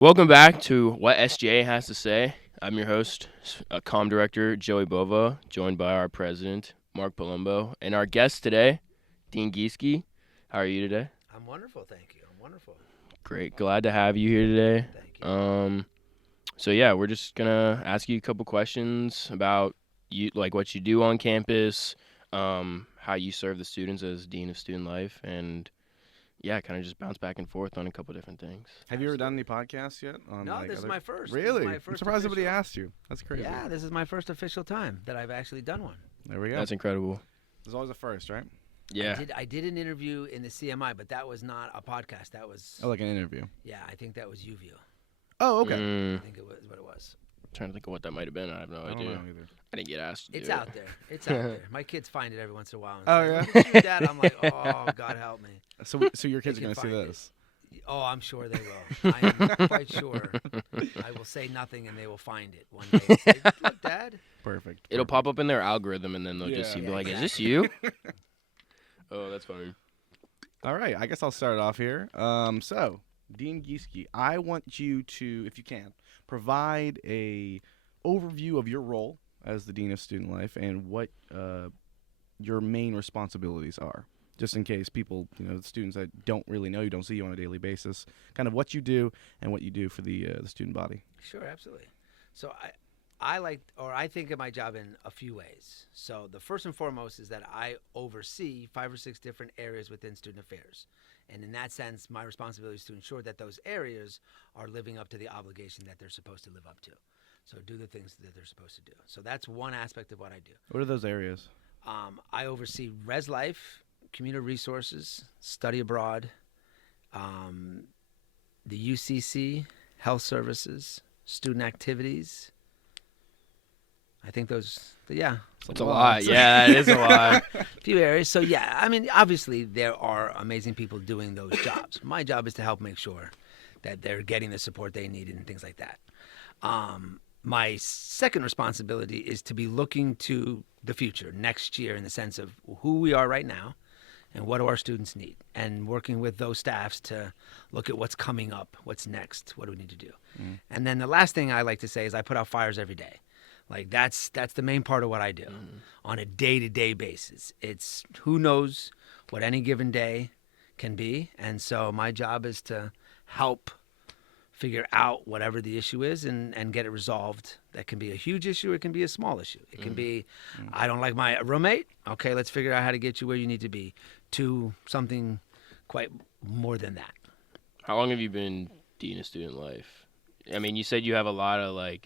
Welcome back to What SGA Has to Say. I'm your host, comm director Joey Bova, joined by our president, Mark Palumbo, and our guest today, Dean Gieseke. How are you today? I'm wonderful, thank you. I'm wonderful. Great. Glad to have you here today. Thank you. We're just gonna ask you a couple questions about you, like what you do on campus, how you serve the students as dean of student life, and yeah, kind of just bounce back and forth on a couple different things. Have you ever done any podcasts yet? No, this is my first. This is Really? my I'm first surprised somebody official- asked you. That's crazy. Yeah, this is my first official time that I've actually done one. There we go. That's incredible. There's always a first, right? Yeah. I did an interview in the CMI, but that was not a podcast. That was Oh, like an interview. yeah. I think that was UView. Oh, okay. I think it was what it was. Trying to think of what that might have been. I have no I don't idea. know either. I didn't get asked to do It's it. out there. It's out there. My kids find it every once in a while. And Oh, say, yeah? "Look at you, Dad." I'm like, oh, God help me. So your kids are can going to see find it. this. Oh, I'm sure they will. I am quite sure. I will say nothing, and they will find it one day. And say, "Look, Dad." Perfect. It'll pop up in their algorithm, and then they'll just Yeah. be like, Yeah, "Is this you?" Oh, that's funny. All right. I guess I'll start it off here. So, Dean Gieseke, I want you to, if you can, provide a overview of your role as the Dean of Student Life and what your main responsibilities are. Just in case people, students that don't really know you, don't see you on a daily basis, kind of what you do and what you do for the student body. Sure, absolutely. So I think of my job in a few ways. So the first and foremost is that I oversee 5 or 6 different areas within student affairs. And in that sense, my responsibility is to ensure that those areas are living up to the obligation that they're supposed to live up to. So do the things that they're supposed to do. So that's one aspect of what I do. What are those areas? I oversee Res Life, Community Resources, Study Abroad, the UCC, Health Services, Student Activities. I think yeah. It's a lot. Yeah, it is a lot. A few areas. So, yeah, I mean, obviously there are amazing people doing those jobs. My job is to help make sure that they're getting the support they need and things like that. My second responsibility is to be looking to the future, next year, in the sense of who we are right now and what do our students need, and working with those staffs to look at what's coming up, what's next, what do we need to do. And then the last thing I like to say is I put out fires every day. Like that's the main part of what I do on a day-to-day basis. It's who knows what any given day can be, and so my job is to help figure out whatever the issue is and get it resolved. That can be a huge issue. It can be a small issue. It can be, I don't like my roommate. Okay, let's figure out how to get you where you need to be, to something quite more than that. How long have you been dean of student life? I mean, you said you have a lot of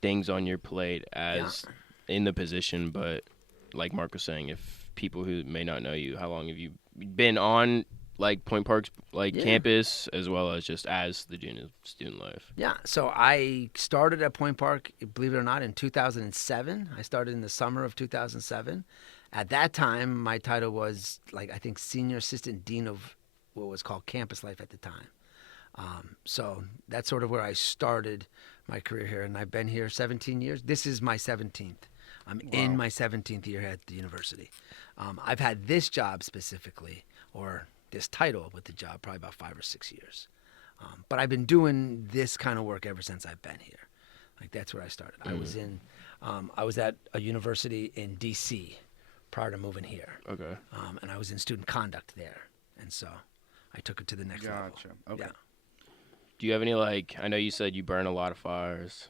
things on your plate as in the position, but like Mark was saying, if people who may not know you, how long have you been on Point Park's campus, as well as just as the dean of student life? Yeah, so I started at Point Park, believe it or not, in 2007. I started in the summer of 2007. At that time, my title was I think Senior Assistant Dean of what was called Campus Life at the time. So that's sort of where I started my career here, and I've been here 17 years. This is my 17th. I'm in my 17th year at the university. I've had this job specifically, or this title with the job, probably about 5 or 6 years. But I've been doing this kind of work ever since I've been here. That's where I started. I was at a university in D.C. prior to moving here. Okay. And I was in student conduct there, and so I took it to the next level. Gotcha. Okay. Yeah. Do you have any I know you said you put out a lot of fires.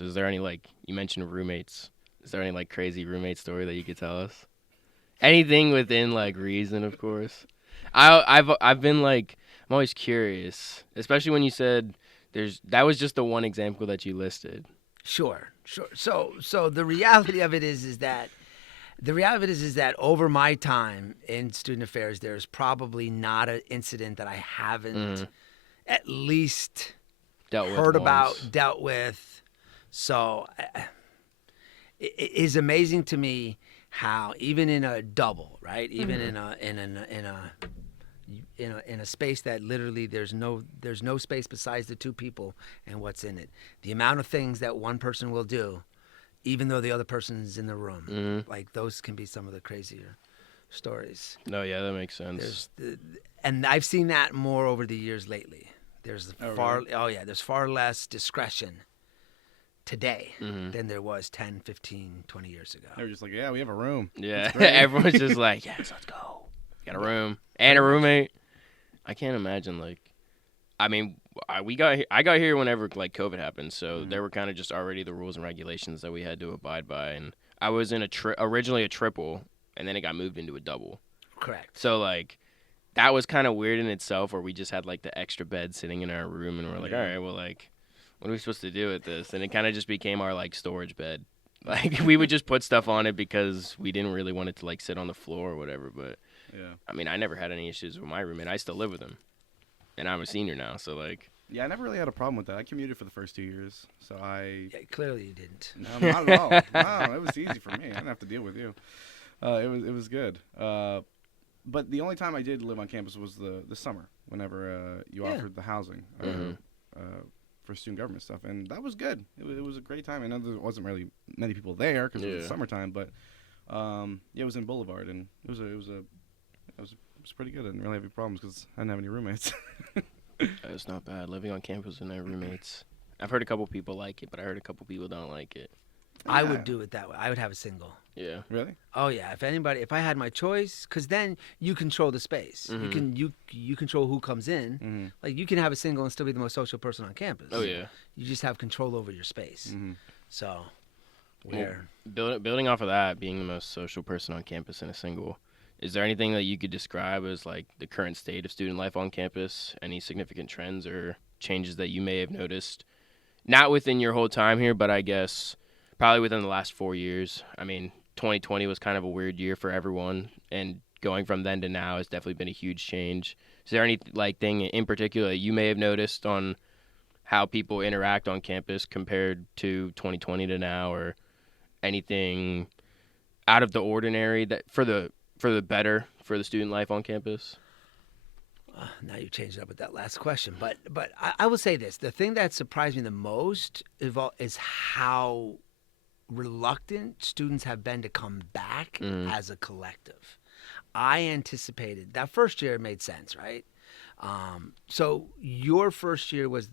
Is there any you mentioned roommates? Is there any crazy roommate story that you could tell us? Anything within reason, of course. I've been I'm always curious, especially when you said that was just the one example that you listed. Sure. So the reality of it is that over my time in student affairs, there's probably not an incident that I haven't at least heard about, dealt with. So it is amazing to me how even in a double, right? Even in a space that literally there's no space besides the two people and what's in it. The amount of things that one person will do, even though the other person's in the room, those can be some of the crazier stories. No, yeah, that makes sense. And I've seen that more over the years lately. There's Really? there's far less discretion today Mm-hmm. than there was 10, 15, 20 years ago. They were just like, yeah, we have a room. Yeah, great. everyone's just like, yes, let's go. Got a room and a roommate. I can't imagine I mean, I got here whenever like COVID happened, so there were kind of just already the rules and regulations that we had to abide by, and I was in originally a triple, and then it got moved into a double. Correct. So like that was kind of weird in itself, where we just had like the extra bed sitting in our room, and we're like, all right, well, like, what are we supposed to do with this? And it kind of just became our like storage bed. Like we would just put stuff on it because we didn't really want it to like sit on the floor or whatever. But Yeah. I mean, I never had any issues with my roommate. I still live with him, and I'm a senior now, so like. Yeah, I never really had a problem with that. I commuted for the first 2 years, so I. Yeah, clearly you didn't. No, not at all. No, it was easy for me. I didn't have to deal with you. It was good. But the only time I did live on campus was the summer, whenever you offered the housing for student government stuff, and that was good. It was a great time. I know there wasn't really many people there because it was summertime, but it was in Boulevard, and it was pretty good. I didn't really have any problems because I didn't have any roommates. It's not bad living on campus with no roommates. I've heard a couple people like it, but I heard a couple people don't like it. I would do it that way. I would have a single. Yeah. Really? Oh yeah. If I had my choice, because then you control the space. Mm-hmm. You control who comes in. Mm-hmm. Like you can have a single and still be the most social person on campus. Oh yeah. You just have control over your space. Mm-hmm. So, building off of that, being the most social person on campus in a single, is there anything that you could describe as like the current state of student life on campus? Any significant trends or changes that you may have noticed? Not within your whole time here, but I guess probably within the last 4 years. I mean, 2020 was kind of a weird year for everyone, and going from then to now has definitely been a huge change. Is there any like thing in particular that you may have noticed on how people interact on campus compared to 2020 to now, or anything out of the ordinary that for the better for the student life on campus? Now you changed it up with that last question, but I will say this: the thing that surprised me the most is how reluctant students have been to come back as a collective. I anticipated that first year made sense, right? So your first year was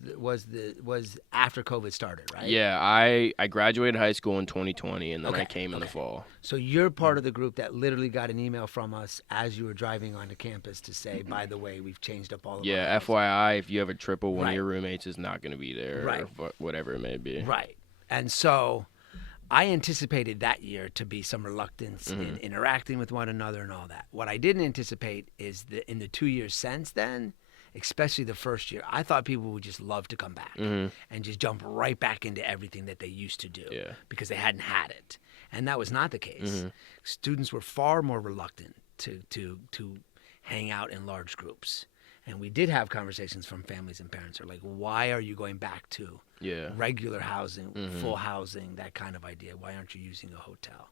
after COVID started, right? Yeah, I graduated high school in 2020, and then I came in the fall. So you're part of the group that literally got an email from us as you were driving onto campus to say, by the way, we've changed up all of Yeah, our FYI, if you have a triple, one Right. of your roommates is not going to be there, Right. or whatever it may be. Right. And so I anticipated that year to be some reluctance in interacting with one another and all that. What I didn't anticipate is that in the 2 years since then, especially the first year, I thought people would just love to come back and just jump right back into everything that they used to do because they hadn't had it. And that was not the case. Students were far more reluctant to hang out in large groups. And we did have conversations from families and parents who are like, why are you going back to regular housing, full housing, that kind of idea? Why aren't you using a hotel?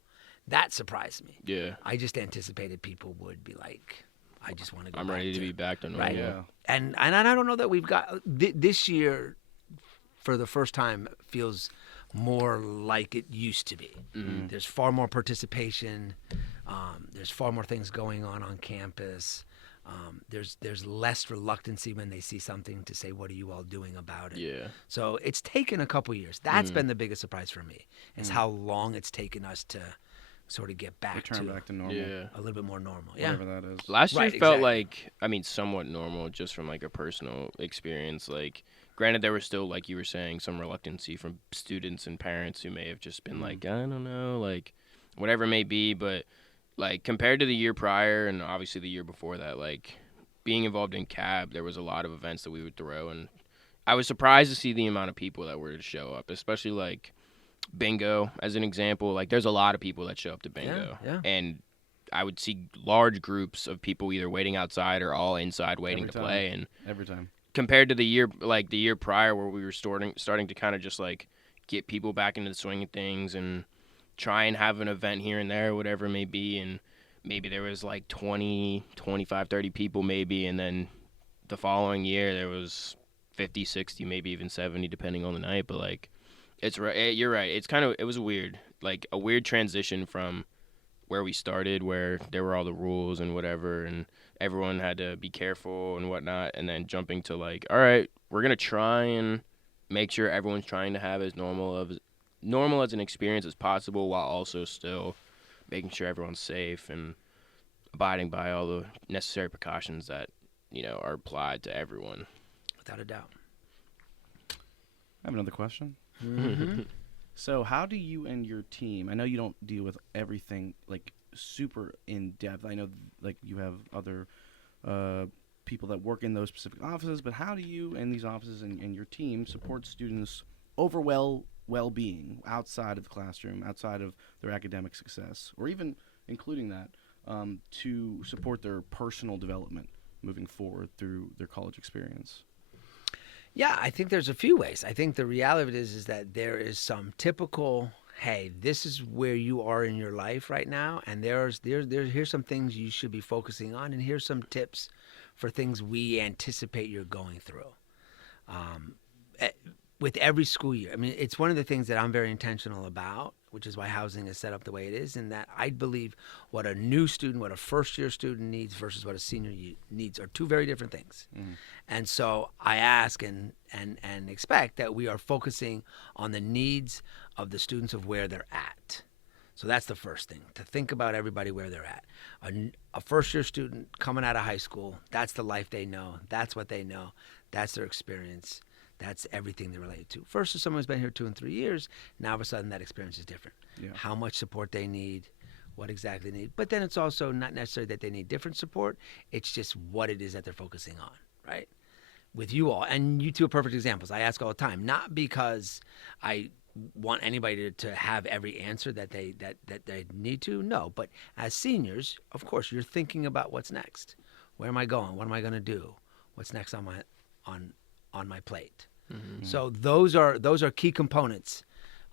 That surprised me. Yeah. I just anticipated people would be like, I just want to go I'm back ready to be back to normal. Right. Yeah. And I don't know that we've got this year for the first time feels more like it used to be. There's far more participation. There's far more things going on campus. There's less reluctancy when they see something to say, what are you all doing about it? Yeah. So it's taken a couple years. That's been the biggest surprise for me, is how long it's taken us to sort of get back Return back to normal. Yeah. a little bit more normal. Yeah. Whatever that is. Last year Right, felt exactly. like, I mean, somewhat normal, just from like a personal experience. Like, granted, there was still, like you were saying, some reluctancy from students and parents who may have just been like, I don't know, like, whatever it may be. But, like, compared to the year prior and obviously the year before that, like, being involved in CAB, there was a lot of events that we would throw. And I was surprised to see the amount of people that were to show up, especially, like, bingo as an example. Like, there's a lot of people that show up to bingo. Yeah. And I would see large groups of people either waiting outside or all inside waiting Every to time. play. And Every time. compared to the year prior, where we were starting to kind of just like get people back into the swing of things and try and have an event here and there, whatever it may be, and maybe there was like 20, 25, 30 people maybe, and then the following year there was 50, 60, maybe even 70 depending on the night. But like, you're right, it was weird, like a weird transition from where we started, where there were all the rules and whatever, and everyone had to be careful and whatnot, and then jumping to like, all right, we're gonna try and make sure everyone's trying to have as normal as an experience as possible, while also still making sure everyone's safe and abiding by all the necessary precautions that are applied to everyone. Without a doubt. I have another question. Mm-hmm. So how do you and your team, I know you don't deal with everything like super in depth. I know like you have other people that work in those specific offices, but how do you and these offices and your team support students' overall well-being outside of the classroom, outside of their academic success, or even including that, to support their personal development moving forward through their college experience? Yeah, I think there's a few ways. I think the reality of it is that there is some typical, hey, this is where you are in your life right now, and here's some things you should be focusing on, and here's some tips for things we anticipate you're going through. With every school year, I mean, it's one of the things that I'm very intentional about, which is why housing is set up the way it is, and that I believe what a new student, what a first-year student needs versus what a senior needs are two very different things. Mm. And so I ask and expect that we are focusing on the needs of the students of where they're at. So that's the first thing, to think about everybody where they're at. A first-year student coming out of high school, that's the life they know. That's what they know. That's their experience. That's everything they're related to. Versus someone who's been here 2 and 3 years, now all of a sudden that experience is different. Yeah. How much support they need, what exactly they need. But then it's also not necessarily that they need different support. It's just what it is that they're focusing on, right? With you all, and you two are perfect examples. I ask all the time, not because I want anybody to have every answer that they need to, no. But as seniors, of course, you're thinking about what's next. Where am I going? What am I going to do? What's next on my plate? Mm-hmm. So those are key components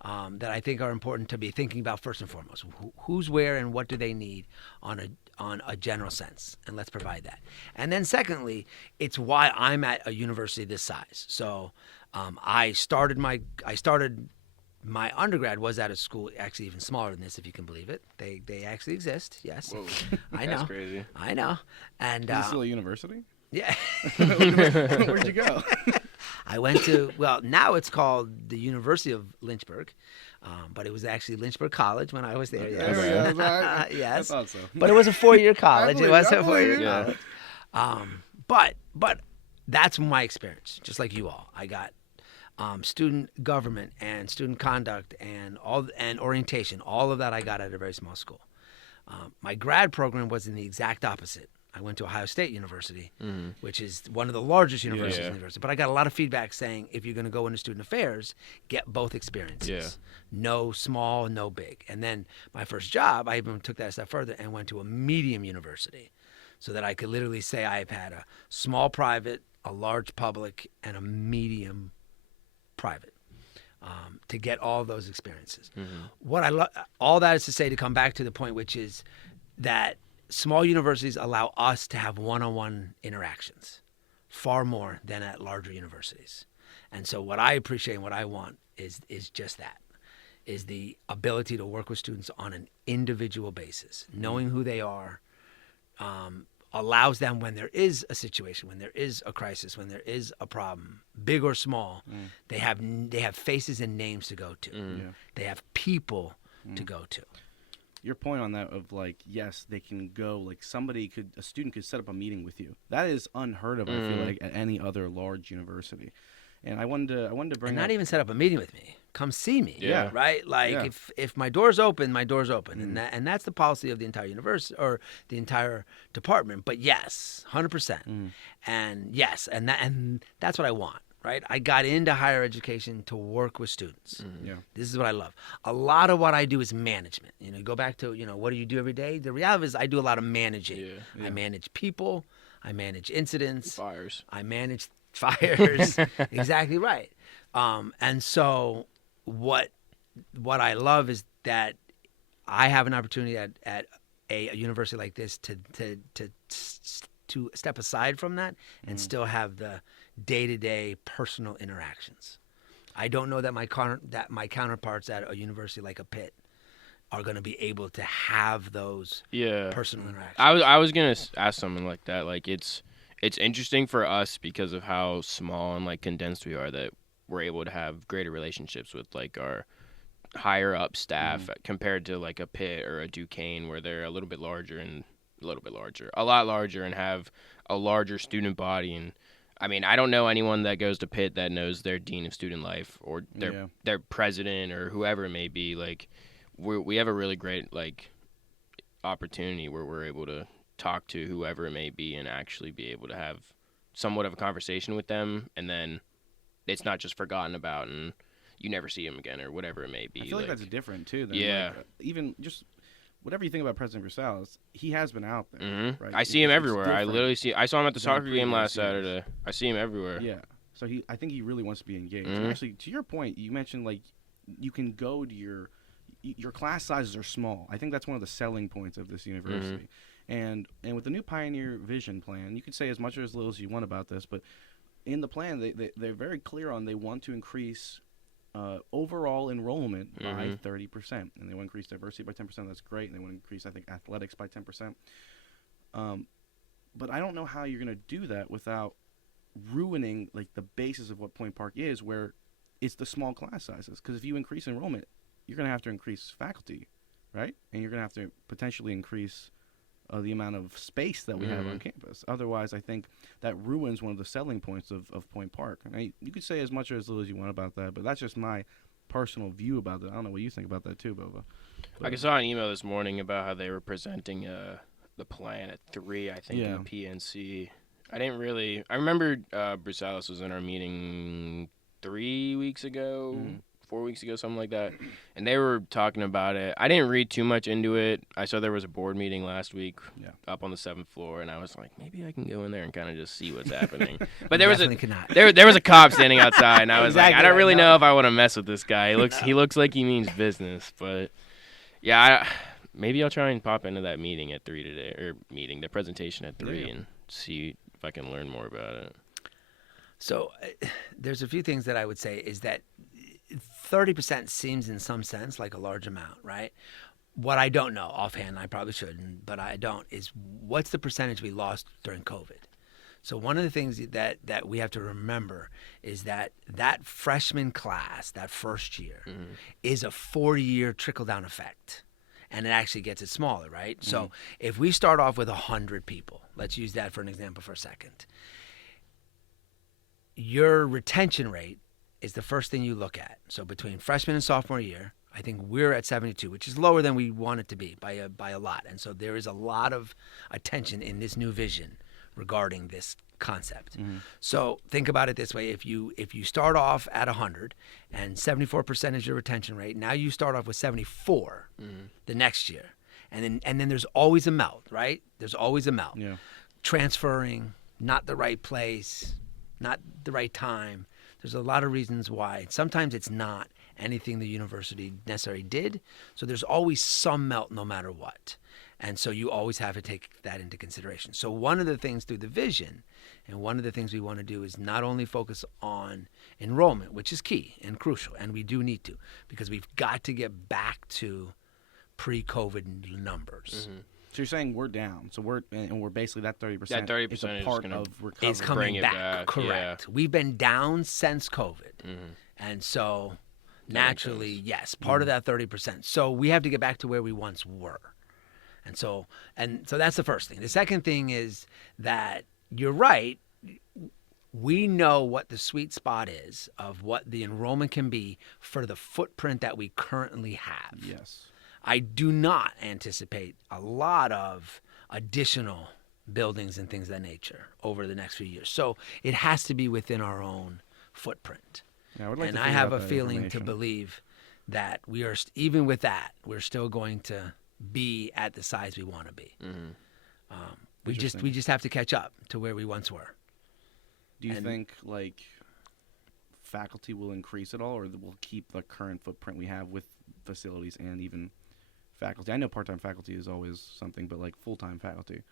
that I think are important to be thinking about first and foremost. Who's where and what do they need on a general sense, and let's provide that. And then secondly, it's why I'm at a university this size. So I started my undergrad was at a school actually even smaller than this, if you can believe it. They actually exist. Yes. Whoa. I know. That's crazy. I know. And is it still a university? Yeah. Where'd you go? I went to, well, now it's called the University of Lynchburg, but it was actually Lynchburg College when I was there. Yes. Right. Yes. I thought so. But it was a 4-year college. It was a 4-year Yeah. college. But that's my experience, just like you all. I got student government and student conduct and orientation. All of that I got at a very small school. My grad program was in the exact opposite. I went to Ohio State University, which is one of the largest universities in the university. But I got a lot of feedback saying if you're going to go into student affairs, get both experiences. Yeah. No small, no big. And then my first job, I even took that a step further and went to a medium university so that I could literally say I've had a small private, a large public, and a medium private to get all those experiences. Mm-hmm. All that is to say, to come back to the point, which is that small universities allow us to have one-on-one interactions far more than at larger universities. And so what I appreciate and what I want is just that, is the ability to work with students on an individual basis. Knowing who they are allows them, when there is a situation, when there is a crisis, when there is a problem, big or small, they have faces and names to go to. Yeah. They have people to go to. Your point on that of like, yes, they can go, like a student could set up a meeting with you. That is unheard of, I feel like, at any other large university. And I wanted to bring and not even set up a meeting with me. Come see me. Yeah. Right? Like if my door's open, my door's open. And that's the policy of the entire university or the entire department. But yes, 100%. And yes, and that's what I want. Right? I got into higher education to work with students. Yeah. This is what I love. A lot of what I do is management. Go back to, what do you do every day? The reality is I do a lot of managing. Yeah. I manage people. I manage incidents. Fires. I manage fires. Exactly right. And so what I love is that I have an opportunity at a university like this to step aside from that and still have the day-to-day personal interactions. I don't know that my counterparts at a university like a Pitt are going to be able to have those Yeah. personal interactions. I was gonna ask something like that. Like it's interesting for us because of how small and like condensed we are that we're able to have greater relationships with like our higher up staff compared to like a Pitt or a Duquesne where they're a little bit larger, a lot larger, and have a larger student body. And I mean, I don't know anyone that goes to Pitt that knows their dean of student life or their president or whoever it may be. Like we have a really great like opportunity where we're able to talk to whoever it may be and actually be able to have somewhat of a conversation with them, and then it's not just forgotten about and you never see him again or whatever it may be. I feel like that's different too. Than Yeah. like, even just whatever you think about President Versailles, he has been out there. Mm-hmm. Right? I see him everywhere. I literally saw him at the than soccer game last previous years. Saturday. I see him everywhere. Yeah. So I think he really wants to be engaged. And actually, to your point, you mentioned like you can go to your class sizes are small. I think that's one of the selling points of this university. And with the new Pioneer Vision plan, you could say as much or as little as you want about this, but in the plan, they're very clear on they want to increase overall enrollment by 30%, and they want to increase diversity by 10%. That's great, and they want to increase, I think, athletics by 10%. But I don't know how you're going to do that without ruining like the basis of what Point Park is, where it's the small class sizes. Because if you increase enrollment, you're going to have to increase faculty, right? And you're going to have to potentially increase the amount of space that we have on campus. Otherwise, I think that ruins one of the selling points of Point Park. You could say as much or as little as you want about that, but that's just my personal view about it. I don't know what you think about that too, Bova. I saw an email this morning about how they were presenting the plan at 3, I think, in the PNC. I remember Brusalis was in our meeting 3 weeks ago, 4 weeks ago, something like that, and they were talking about it. I didn't read too much into it. I saw there was a board meeting last week up on the 7th floor, and I was like, maybe I can go in there and kind of just see what's happening. But there was a cop standing outside, and I was like, I don't really know if I want to mess with this guy. He looks like he means business, but yeah, maybe I'll try and pop into that meeting at 3 today, or the presentation at 3, and see if I can learn more about it. So there's a few things that I would say is that 30% seems in some sense like a large amount, right? What I don't know offhand, I probably shouldn't, but I don't, is what's the percentage we lost during COVID? So one of the things that we have to remember is that freshman class, that first year, is a 4-year trickle-down effect. And it actually gets it smaller, right? So if we start off with 100 people, let's use that for an example for a second. Your retention rate is the first thing you look at. So between freshman and sophomore year, I think we're at 72, which is lower than we want it to be by a lot. And so there is a lot of attention in this new vision regarding this concept. So think about it this way: if you start off at 100 and 74% is your retention rate, now you start off with 74 the next year, and then there's always a melt, right? There's always a melt. Yeah. Transferring, not the right place, not the right time. There's a lot of reasons why. Sometimes it's not anything the university necessarily did. So there's always some melt no matter what. And so you always have to take that into consideration. So one of the things through the vision, and one of the things we want to do, is not only focus on enrollment, which is key and crucial, and we do need to, because we've got to get back to pre-COVID numbers. So you're saying we're down. So we're basically that 30%. That 30% is a is part gonna- of recovery. It's coming Bring it back. back, Correct. yeah. We've been down since COVID. And so naturally, yes, part of that 30%. So we have to get back to where we once were. And so that's the first thing. The second thing is that you're right. We know what the sweet spot is of what the enrollment can be for the footprint that we currently have. Yes. I do not anticipate a lot of additional buildings and things of that nature over the next few years. So it has to be within our own footprint. Yeah, I would like And to I figure have out a that feeling to information. believe that we are, even with that, we're still going to be at the size we want to be. We just have to catch up to where we once were. Do you think like faculty will increase at all, or will keep the current footprint we have with facilities and even faculty? I know part-time faculty is always something, but like full-time faculty.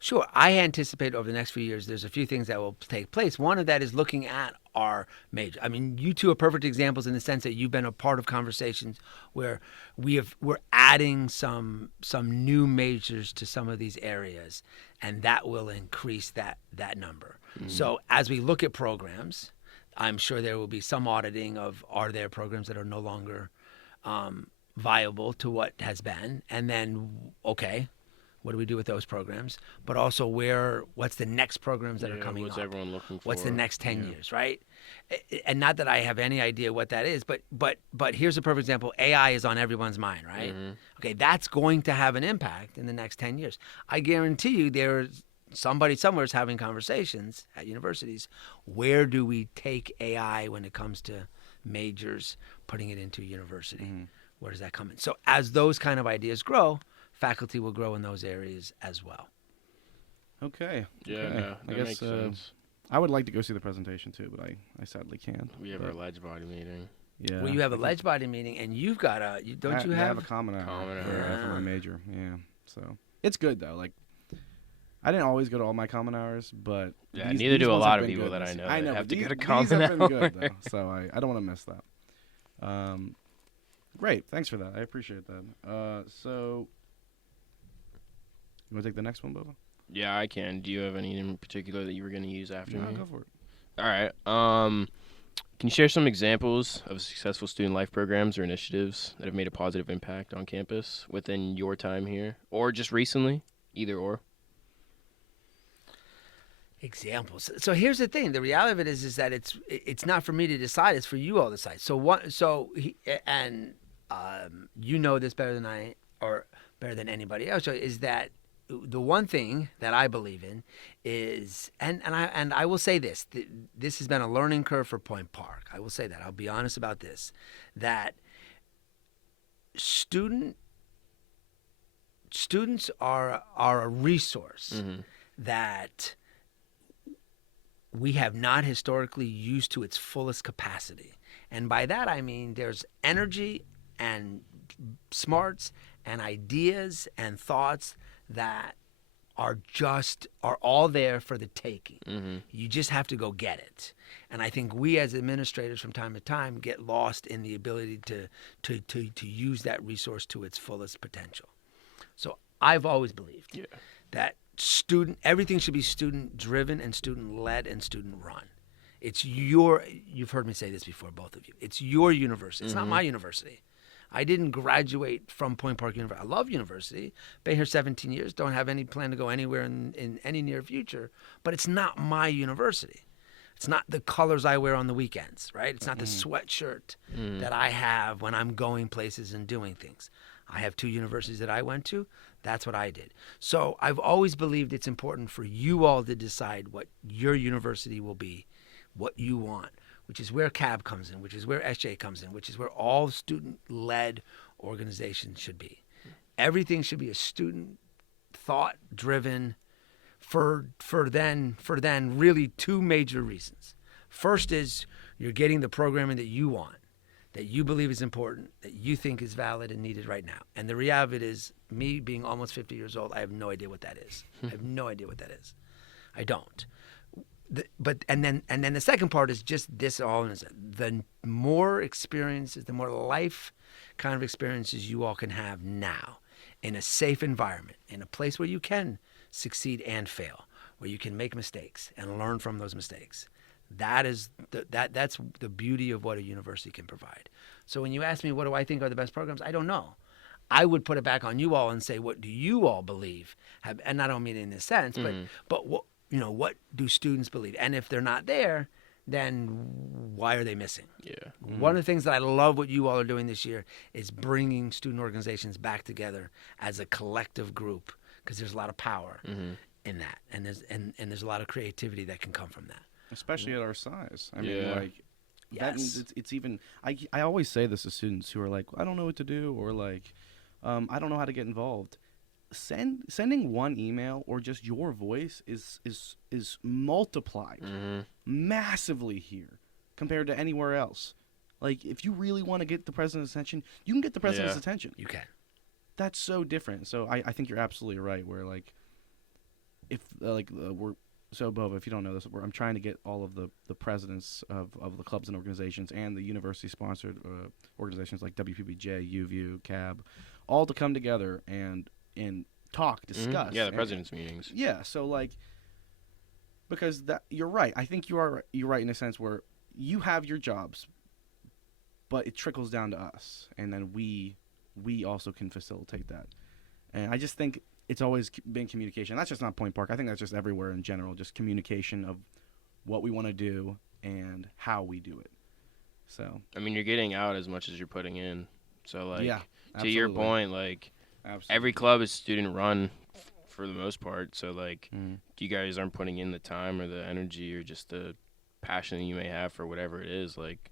Sure. I anticipate over the next few years there's a few things that will take place. One of that is looking at our major. I mean, you two are perfect examples in the sense that you've been a part of conversations where we're adding some new majors to some of these areas, and that will increase that number. So as we look at programs, I'm sure there will be some auditing of, are there programs that are no longer viable to what has been, and then okay, what do we do with those programs? But also, what's the next programs that are coming what's up? everyone looking for? What's the next 10 years, right? And not that I have any idea what that is, but here's a perfect example. AI is on everyone's mind, right? Okay, that's going to have an impact in the next 10 years. I guarantee you there's somebody somewhere is having conversations at universities. Where do we take AI when it comes to majors, putting it into university? Where does that come in? So as those kind of ideas grow, faculty will grow in those areas as well. Okay. Yeah, okay. no, that makes sense. I would like to go see the presentation too, but I sadly can't. We have our ledge body meeting. Yeah. Well, you have a ledge body meeting, and you've got I have a common hour for my major. Yeah. So it's good though. Like, I didn't always go to all my common hours, but neither do a lot of people that I know. I know, have but to go to these common have been hour. good though, so I don't want to miss that. Great, thanks for that. I appreciate that. So you want to take the next one, Bubba? Yeah, I can. Do you have any in particular that you were going to use after No, me? go for it. All right. Can you share some examples of successful student life programs or initiatives that have made a positive impact on campus within your time here, or just recently? Either or. Examples. So here's the thing. The reality of it is that it's not for me to decide. It's for you all to decide. You know this better than I, or better than anybody else. Is that the one thing that I believe in is, and I will say this. This has been a learning curve for Point Park. I will say that. I'll be honest about this. That students are a resource that we have not historically used to its fullest capacity. And by that I mean there's energy and smarts and ideas and thoughts that are all there for the taking. You just have to go get it. And I think we as administrators from time to time get lost in the ability to use that resource to its fullest potential. So I've always believed that everything should be student driven and student led and student run. You've heard me say this before, both of you. It's your university. It's not my university. I didn't graduate from Point Park University. I love university. Been here 17 years. Don't have any plan to go anywhere in any near future. But it's not my university. It's not the colors I wear on the weekends, right? It's not the sweatshirt that I have when I'm going places and doing things. I have 2 universities that I went to. That's what I did. So I've always believed it's important for you all to decide what your university will be, what you want, which is where CAB comes in, which is where SGA comes in, which is where all student-led organizations should be. Everything should be a student thought-driven for then really 2 major reasons. First is you're getting the programming that you want, that you believe is important, that you think is valid and needed right now. And the reality of it is, me being almost 50 years old, I have no idea what that is. I have no idea what that is. I don't. And then the second part is just this all. The more experiences, the more life kind of experiences you all can have now in a safe environment, in a place where you can succeed and fail, where you can make mistakes and learn from those mistakes. That's the beauty of what a university can provide. So when you ask me what do I think are the best programs, I don't know. I would put it back on you all and say, what do you all believe? And I don't mean it in this sense, but what do students believe? And if they're not there, then why are they missing? Yeah. One of the things that I love what you all are doing this year is bringing student organizations back together as a collective group, because there's a lot of power in that, and there's a lot of creativity that can come from that. Especially at our size. I mean, like, yes. it's even. I always say this to students who are like, I don't know what to do, or like, I don't know how to get involved. Sending one email or just your voice is multiplied massively here compared to anywhere else. Like, if you really want to get the president's attention, you can get the president's attention. You can. That's so different. So I think you're absolutely right. Where like, if we're So, Bova, if you don't know this, I'm trying to get all of the presidents of the clubs and organizations and the university-sponsored organizations like WPBJ, UVU, CAB, all to come together and talk, discuss. Yeah, the president's meetings. Yeah, so, like, because you're right. I think you're right in a sense where you have your jobs, but it trickles down to us, and then we also can facilitate that. And I just think it's always been communication. That's just not Point Park. I think that's just everywhere in general, just communication of what we want to do and how we do it. So, I mean, you're getting out as much as you're putting in. So, like, yeah, to your point, like, every club is student run for the most part. So, like, you guys aren't putting in the time or the energy or just the passion that you may have for whatever it is, like,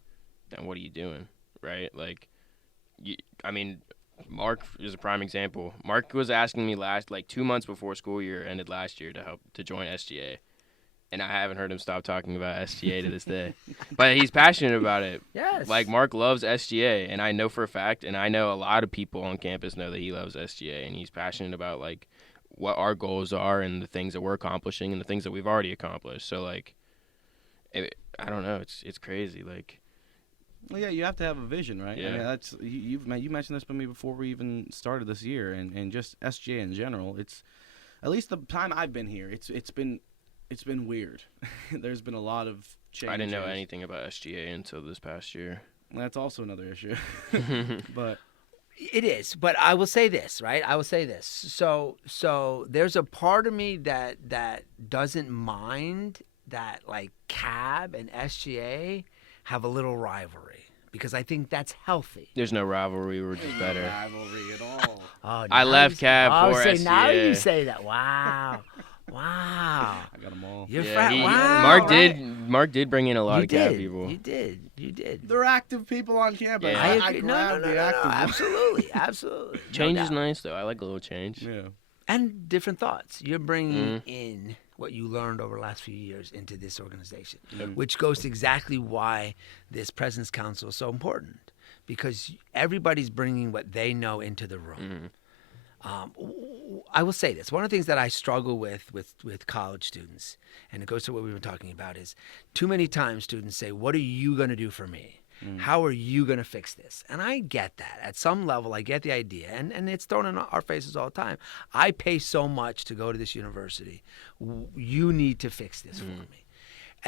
then what are you doing, right? Like, Mark is a prime example. Mark was asking me 2 months before school year ended last year to join SGA. And I haven't heard him stop talking about SGA to this day. But he's passionate about it. Yes. Like, Mark loves SGA, and I know for a fact, and I know a lot of people on campus know that he loves SGA, and he's passionate about, like, what our goals are and the things that we're accomplishing and the things that we've already accomplished. So, like, I don't know. It's crazy. Like, well, yeah, you have to have a vision, right? Yeah. I mean, that's you mentioned this to me before we even started this year, and just SGA in general. It's at least the time I've been here. It's been weird. There's been a lot of changes. I didn't know anything about SGA until this past year. That's also another issue. But it is. But I will say this, right? I will say this. So there's a part of me that doesn't mind that, like, CAB and SGA have a little rivalry, because I think that's healthy. There's no rivalry. We're just better. rivalry at all. Oh, I left CAB for SGA. Now you say that. Wow. Wow. I got them all. You're Mark right. did bring in a lot of CAB people. You did. They're active people on campus. Yeah. I agree. No, grab the active ones. Absolutely. Change No is doubt. nice, though. I like a little change. Yeah. And different thoughts. You're bringing in what you learned over the last few years into this organization, which goes to exactly why this President's Council is so important, because everybody's bringing what they know into the room. I will say this. One of the things that I struggle with college students, and it goes to what we've been talking about, is too many times students say, what are you going to do for me? How are you going to fix this? And I get that. At some level, I get the idea. And it's thrown in our faces all the time. I pay so much to go to this university. You need to fix this for me.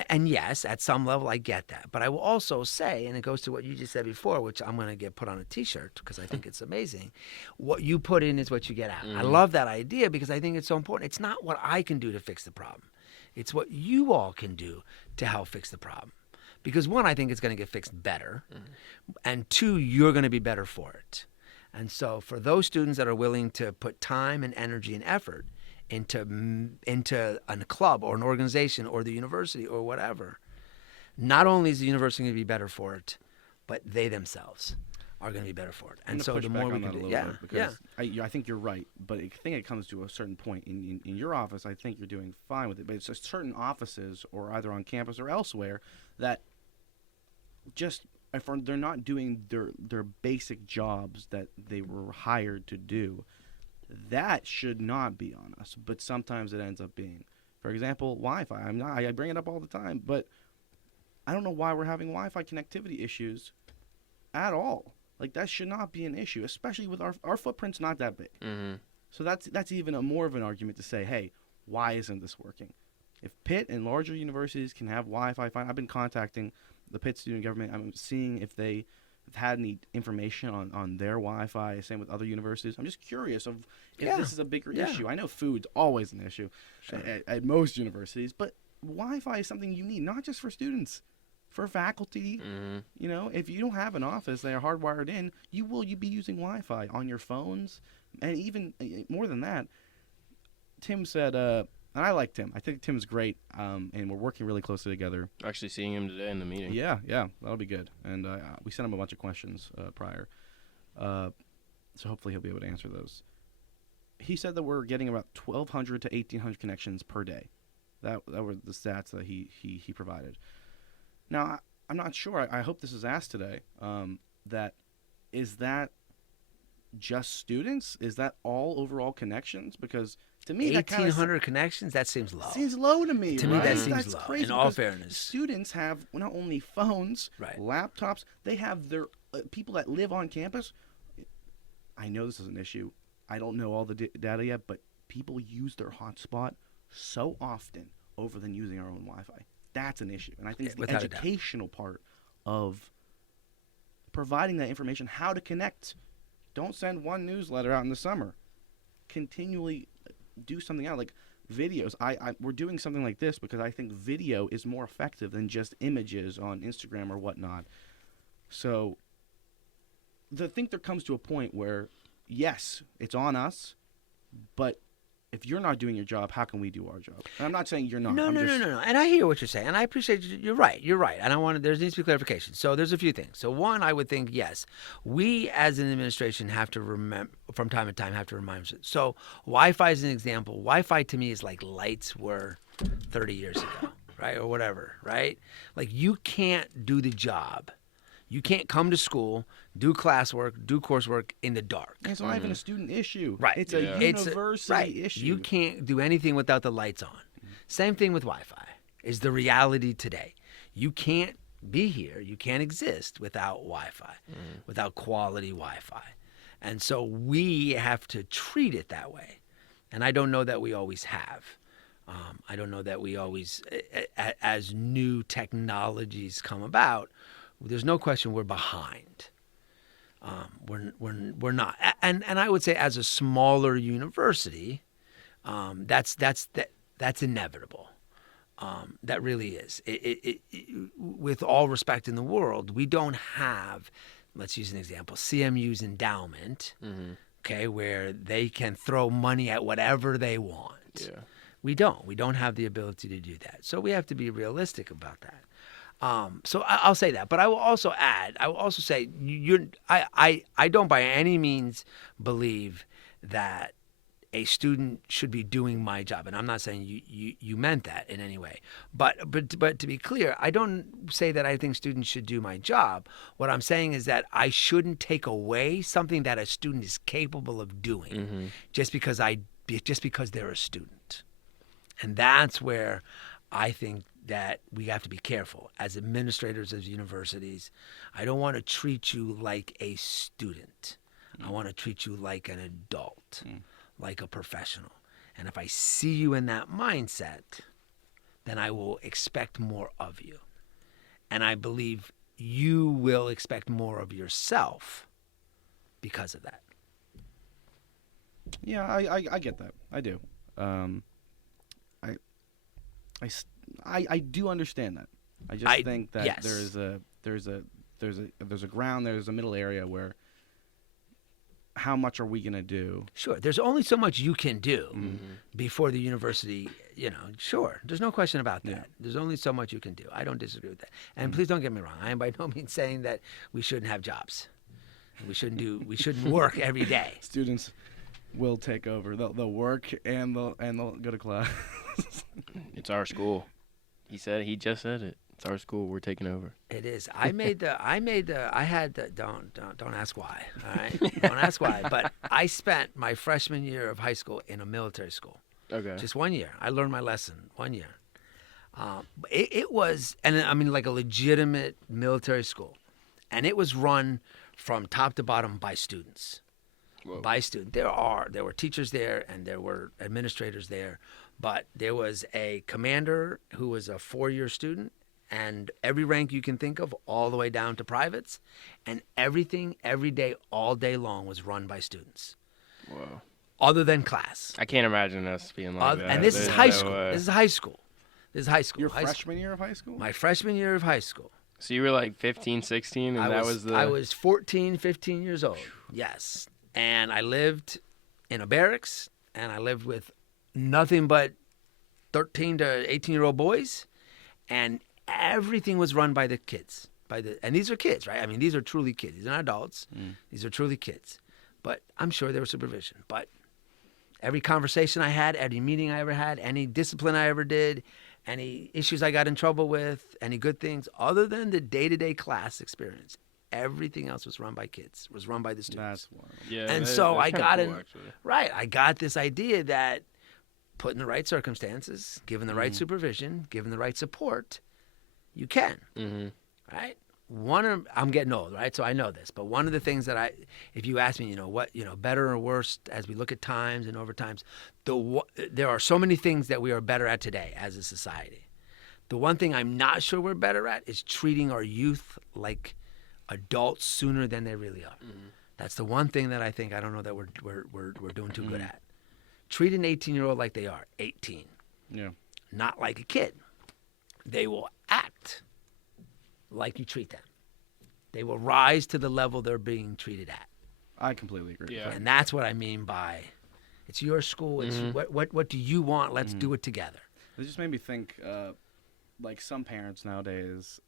And yes, at some level, I get that. But I will also say, and it goes to what you just said before, which I'm going to get put on a T-shirt because I think it's amazing. What you put in is what you get out. I love that idea because I think it's so important. It's not what I can do to fix the problem. It's what you all can do to help fix the problem. Because one, I think it's going to get fixed better. And two, you're going to be better for it. And so for those students that are willing to put time and energy and effort into a club or an organization or the university or whatever, not only is the university going to be better for it, but they themselves are going to be better for it. And so the more we can do, because I think you're right, but I think it comes to a certain point in your office. I think you're doing fine with it, but it's just certain offices, or either on campus or elsewhere, that just if they're not doing their basic jobs that they were hired to do. That should not be on us, but sometimes it ends up being. For example, Wi-Fi. I bring it up all the time, but I don't know why we're having Wi-Fi connectivity issues at all. Like, that should not be an issue, especially with our footprint's not that big. So that's even more of an argument to say, hey, why isn't this working? If Pitt and larger universities can have Wi-Fi, fine. I've been contacting the Pitt student government. I'm seeing if they have had any information on their Wi-Fi. Same with other universities. I'm just curious if this is a bigger issue. I know food's always an issue at most universities, but Wi-Fi is something you need, not just for students, for faculty. You know, if you don't have an office that are hardwired in, you be using Wi-Fi on your phones, and even more than that. Tim said, and I like Tim. I think Tim's great, and we're working really closely together. Actually seeing him today in the meeting. Yeah, that'll be good. And we sent him a bunch of questions prior, so hopefully he'll be able to answer those. He said that we're getting about 1,200 to 1,800 connections per day. That were the stats that he provided. Now, I'm not sure. I hope this is asked today. Is that just students? Is that all overall connections? Because to me, that kind of 1,800 connections? That seems low. seems low to me. To me, right? that seems That's low, crazy in all because fairness. students have not only phones, Right. laptops. They have their people that live on campus. I know this is an issue. I don't know all the data yet, but people use their hotspot so often over than using our own Wi-Fi. That's an issue, and I think it's the Without a doubt. educational part of providing that information, how to connect. Don't send one newsletter out in the summer. Continually do something out, like videos. We're doing something like this because I think video is more effective than just images on Instagram or whatnot. So I think there comes to a point where, yes, it's on us, but if you're not doing your job, how can we do our job? And I'm not saying you're not. No. And I hear what you're saying, and I appreciate you. You're right. And there needs to be clarification. So there's a few things. So one, I would think, yes, we as an administration have to remember, from time to time, have to remind us. So Wi-Fi is an example. Wi-Fi to me is like lights were 30 years ago, right? Or whatever, right? Like you can't do the job. You can't come to school, do classwork, do coursework in the dark. It's not even a student issue. Right. It's a university issue. You can't do anything without the lights on. Same thing with Wi-Fi is the reality today. You can't be here. You can't exist without Wi-Fi, without quality Wi-Fi. And so we have to treat it that way. And I don't know that we always have. I don't know that we always, as new technologies come about, there's no question we're behind. We're not, and I would say as a smaller university, that's inevitable. That really is. With all respect in the world, we don't have, let's use an example, CMU's endowment, okay, where they can throw money at whatever they want. Yeah. We don't. We don't have the ability to do that. So we have to be realistic about that. So I'll say that, but I will also add. I will also say I don't by any means believe that a student should be doing my job, and I'm not saying you meant that in any way. But to be clear, I don't say that I think students should do my job. What I'm saying is that I shouldn't take away something that a student is capable of doing just because they're a student, and that's where I think that we have to be careful as administrators of universities. I don't want to treat you like a student. I want to treat you like an adult, like a professional. And if I see you in that mindset, then I will expect more of you. And I believe you will expect more of yourself because of that. Yeah, I get that. I do. I do understand that. I just think that yes. there's a ground, there's a middle area where how much are we going to do? Sure. There's only so much you can do before the university, sure. There's no question about that. Yeah. There's only so much you can do. I don't disagree with that. And please don't get me wrong. I am by no means saying that we shouldn't have jobs. We shouldn't work every day. Students will take over. They'll work and they'll go to class. It's our school. He just said it. It's our school. We're taking over. It is. I don't ask why. All right. Don't ask why. But I spent my freshman year of high school in a military school. Okay. Just 1 year. I learned my lesson 1 year. It was, and I mean like a legitimate military school. And it was run from top to bottom by students. Whoa. By students. There were teachers there and there were administrators there. But there was a commander who was a 4-year student, and every rank you can think of, all the way down to privates, and everything, every day, all day long, was run by students. Whoa. Other than class. I can't imagine us being like that. And this is high school. This is high school. Your freshman year of high school? My freshman year of high school. So you were like 15, 16, and I was 14, 15 years old. Yes. And I lived in a barracks, and I lived with nothing but 13 to 18-year-old boys, and everything was run by the kids. And these are kids, right? I mean, these are truly kids. These are not adults. These are truly kids. But I'm sure there was supervision. But every conversation I had, every meeting I ever had, any discipline I ever did, any issues I got in trouble with, any good things, other than the day-to-day class experience, Everything else was run by kids, was run by the students. That's wild. Yeah, And so I got cool, in- actually. Right. I got this idea that put in the right circumstances, given the right supervision, given the right support, you can. Mm-hmm. Right? I'm getting old, right? So I know this. But one of the things that if you ask me, what, better or worse as we look at times and over times, there are so many things that we are better at today as a society. The one thing I'm not sure we're better at is treating our youth like adults sooner than they really are. Mm-hmm. That's the one thing that I don't know that we're doing too good at. Treat an 18-year-old like they are 18, Yeah. not like a kid. They will act like you treat them. They will rise to the level they're being treated at. I completely agree. Yeah. And that's what I mean by it's your school. It's what do you want? Let's do it together. It just made me think, like some parents nowadays,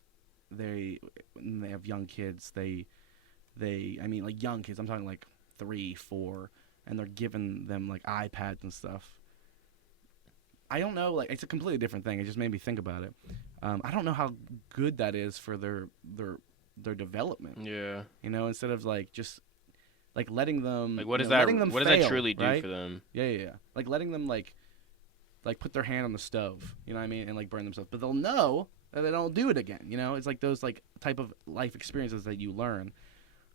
when they have young kids, I mean, like young kids, I'm talking like 3, 4, and they're giving them like iPads and stuff. I don't know, like it's a completely different thing. It just made me think about it. I don't know how good that is for their development. Yeah. Instead of like just like letting them Like, what does letting them what does fail, that truly do right? for them? Yeah. Like letting them like put their hand on the stove, you know what I mean, and like burn themselves. But they'll know that they don't do it again. It's like those like type of life experiences that you learn.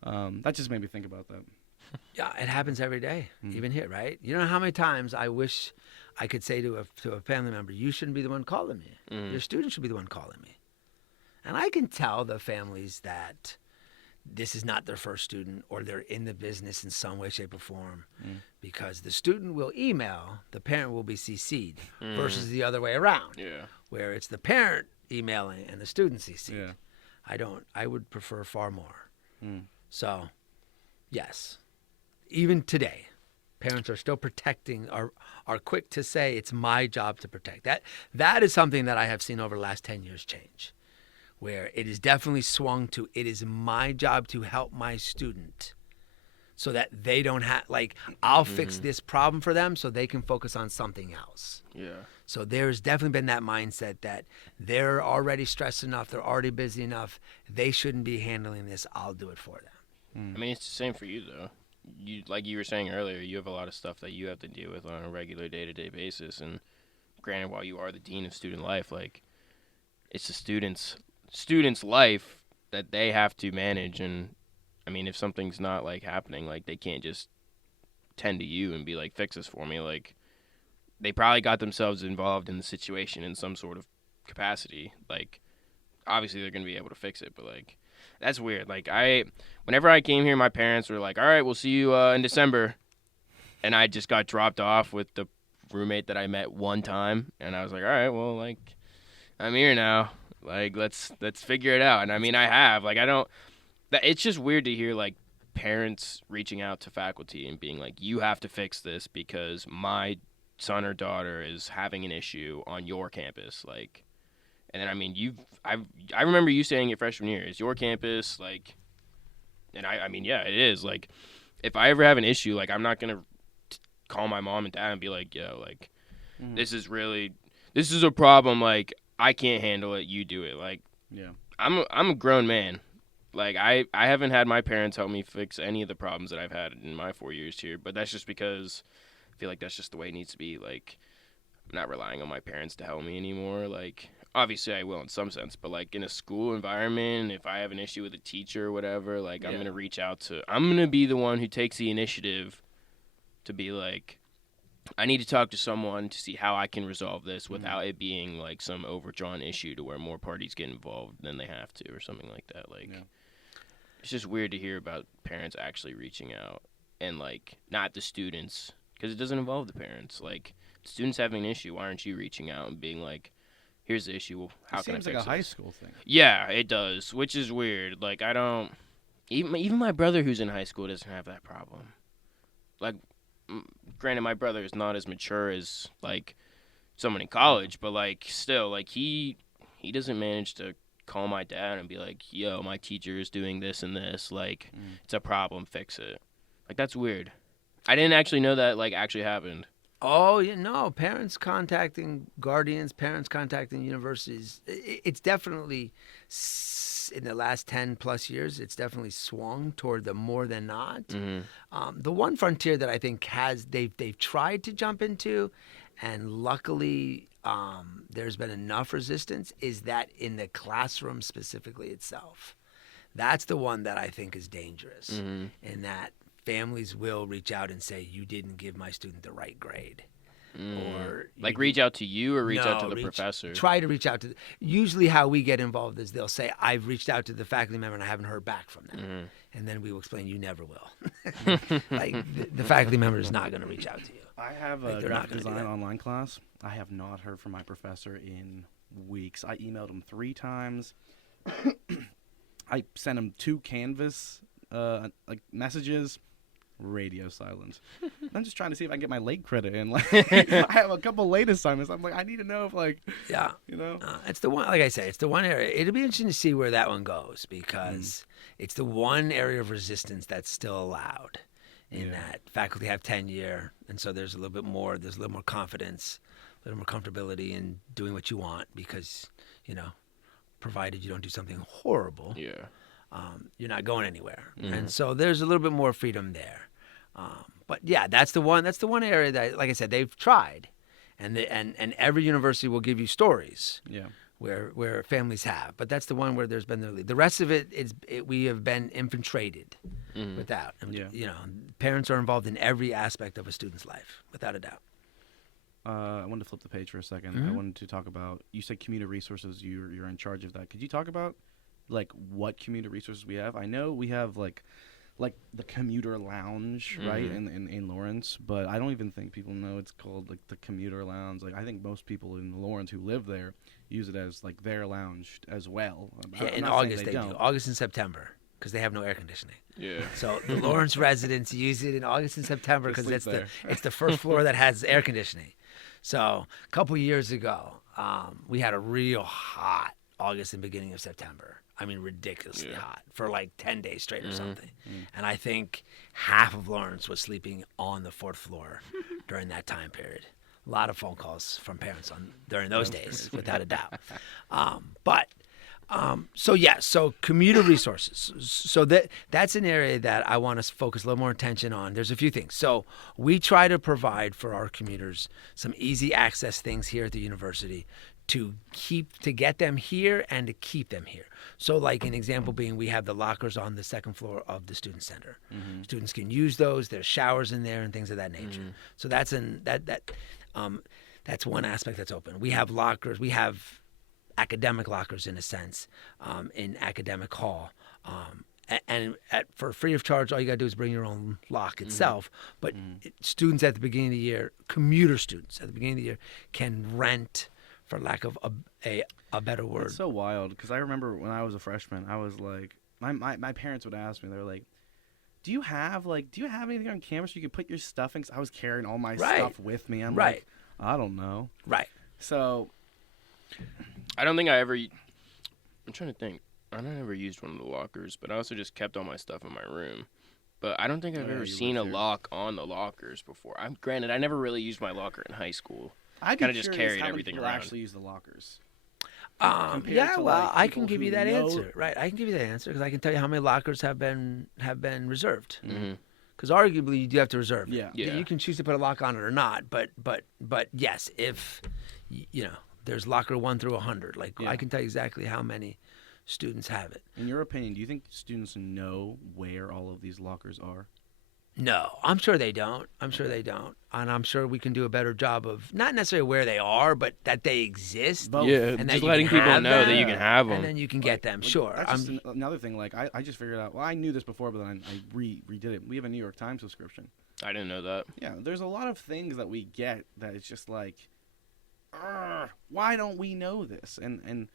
That just made me think about that. Yeah, it happens every day, even here, right? You know how many times I wish I could say to a family member, you shouldn't be the one calling me. Your student should be the one calling me. And I can tell the families that this is not their first student or they're in the business in some way, shape, or form because the student will email, the parent will be CC'd versus the other way around, where it's the parent emailing and the student CC'd. Yeah. I would prefer far more. So, yes. Even today, parents are still protecting, are quick to say it's my job to protect. That is something that I have seen over the last 10 years change, where it is definitely swung to it is my job to help my student so that they don't have, like, I'll fix this problem for them so they can focus on something else. Yeah. So there's definitely been that mindset that they're already stressed enough, they're already busy enough, they shouldn't be handling this, I'll do it for them. I mean, it's the same for you, though. Like you were saying earlier, you have a lot of stuff that you have to deal with on a regular day-to-day basis. And granted, while you are the dean of student life, like, it's the student's life that they have to manage. And, I mean, if something's not, like, happening, like, they can't just tend to you and be like, fix this for me. Like, they probably got themselves involved in the situation in some sort of capacity. Like, obviously they're going to be able to fix it, but, like, that's weird. Like, whenever I came here, my parents were like, all right, we'll see you in December. And I just got dropped off with the roommate that I met one time. And I was like, all right, well, like, I'm here now. Like, let's figure it out. And I mean, I have. Like, it's just weird to hear, like, parents reaching out to faculty and being like, you have to fix this because my son or daughter is having an issue on your campus. Like, and then, I mean, I remember you saying it freshman year, is your campus, like, and I mean, yeah, it is. Like, if I ever have an issue, like, I'm not going to call my mom and dad and be like, yo, like, this is a problem. Like, I can't handle it. You do it. Like, Yeah. I'm a grown man. Like, I haven't had my parents help me fix any of the problems that I've had in my 4 years here, but that's just because I feel like that's just the way it needs to be. Like, I'm not relying on my parents to help me anymore. Like, obviously I will in some sense, but, like, in a school environment, if I have an issue with a teacher or whatever, like, I'm going to be the one who takes the initiative to be like, I need to talk to someone to see how I can resolve this without it being, like, some overdrawn issue to where more parties get involved than they have to or something like that. Like, it's just weird to hear about parents actually reaching out and, like, not the students, because it doesn't involve the parents. Like, students having an issue, why aren't you reaching out and being like, here's the issue, how can I fix it? Seems like a high school thing. Yeah, it does, which is weird. Like, I don't, even my brother who's in high school doesn't have that problem. Like, granted, my brother is not as mature as, like, someone in college, but, like, still, like, he doesn't manage to call my dad and be like, yo, my teacher is doing this and this, like, it's a problem, fix it. Like, that's weird. I didn't actually know that, like, actually happened. Oh, parents contacting guardians, parents contacting universities. It's definitely in the last 10 plus years, it's definitely swung toward the more than not. Mm-hmm. The one frontier that I think they've tried to jump into, and luckily there's been enough resistance, is that in the classroom specifically itself. That's the one that I think is dangerous, in that families will reach out and say, you didn't give my student the right grade. Or like reach out to you or reach out to the professor? Try to reach out to usually how we get involved is they'll say, I've reached out to the faculty member and I haven't heard back from them. And then we will explain, you never will. Like the faculty member is not going to reach out to you. I have a graphic design online class. I have not heard from my professor in weeks. I emailed him 3 times. I sent him 2 Canvas messages. Radio silence. I'm just trying to see if I can get my late credit in. Like, I have a couple late assignments. I'm like, I need to know if it's the one. Like I say, it's the one area. It'll be interesting to see where that one goes because it's the one area of resistance that's still allowed. In that faculty have tenure, and so there's a little bit more. There's a little more confidence, a little more comfortability in doing what you want because provided you don't do something horrible. You're not going anywhere, and so there's a little bit more freedom there. But yeah, that's the one. That's the one area that, like I said, they've tried, and every university will give you stories. Where families have, but that's the one where there's been the lead. The rest of it we have been infiltrated without. Parents are involved in every aspect of a student's life, without a doubt. I wanted to flip the page for a second. I wanted to talk about. You said community resources. You're in charge of that. Could you talk about like what community resources we have? I know we have like the commuter lounge, right, in Lawrence, but I don't even think people know it's called like the commuter lounge. Like I think most people in Lawrence who live there use it as like their lounge as well. In August they do. August and September because they have no air conditioning. Yeah. So the Lawrence residents use it in August and September because it's the first floor that has air conditioning. So a couple years ago, we had a real hot August and beginning of September. I mean, ridiculously hot for like 10 days straight or something. And I think half of Lawrence was sleeping on the 4th floor during that time period. A lot of phone calls from parents during those days, without a doubt. So commuter resources. So that's an area that I want to focus a little more attention on. There's a few things. So we try to provide for our commuters some easy access things here at the university to get them here and to keep them here. So like an example being we have the lockers on the 2nd floor of the student center. Students can use those. There's showers in there and things of that nature. So that's that's one aspect that's open. We have lockers. We have academic lockers in a sense in academic hall. For free of charge, all you got to do is bring your own lock itself. But students at the beginning of the year, commuter students at the beginning of the year can rent, for lack of a better word. It's so wild because I remember when I was a freshman, I was like, my parents would ask me, they were like, do you have anything on campus you can put your stuff in? 'Cause I was carrying all my stuff with me. I'm like, I don't know. Right. So I don't think I ever. I'm trying to think. I don't ever used one of the lockers, but I also just kept all my stuff in my room. But I don't think I've ever seen a lock on the lockers before. Granted, I never really used my locker in high school. I kind of just carried everything around. Actually use the lockers. I can give you that answer. Right, I can give you that answer because I can tell you how many lockers have been reserved. Because arguably you do have to reserve it. Yeah. You can choose to put a lock on it or not. But yes, if there's locker 1 through 100, I can tell you exactly how many students have it. In your opinion, do you think students know where all of these lockers are? No, I'm sure they don't. And I'm sure we can do a better job of not necessarily where they are, but that they exist. Both. Yeah, and just letting people know that you can have them. And then you can get them, sure. That's just another thing. Like, I just figured out, well, I knew this before, but then I redid it. We have a New York Times subscription. I didn't know that. Yeah, there's a lot of things that we get that it's just like, why don't we know this? And